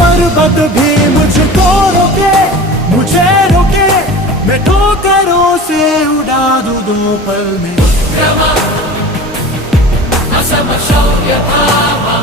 पर्वत भी मुझको रोके, मुझे रोके, मैं ठोकरों से उड़ा दूं 2 पल में। असम शौर्य धामा